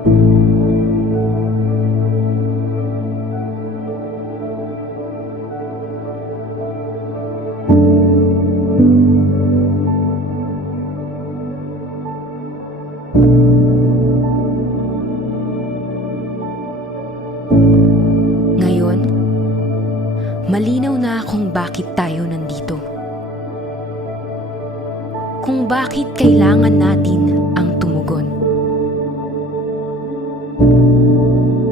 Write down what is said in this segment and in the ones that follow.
Ngayon, malinaw na kung bakit tayo nandito. Kung bakit kailangan natin ang tumugon.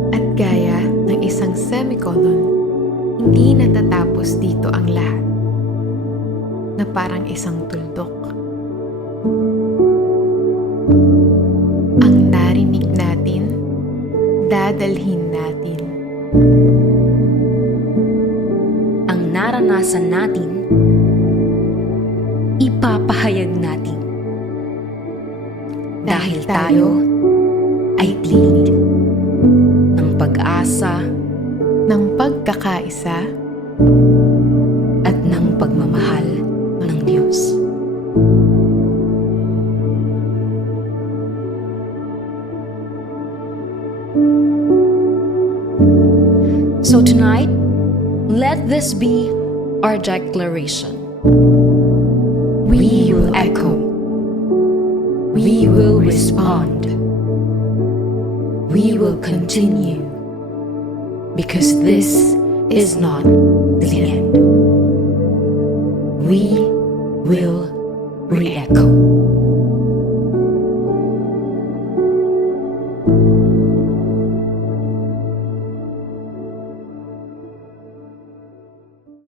At gaya ng isang semicolon, hindi natatapos dito ang lahat, na parang isang tuldok. Ang narinig natin, dadalhin natin. Ang naranasan natin, ipapahayag natin. Dahil tayo ay tinig ng pag-asa, ng pagkakaisa, at ng pagmamahal ng Diyos. So tonight, let this be our declaration. We will echo. We will respond. We will continue. Because this is not the end. We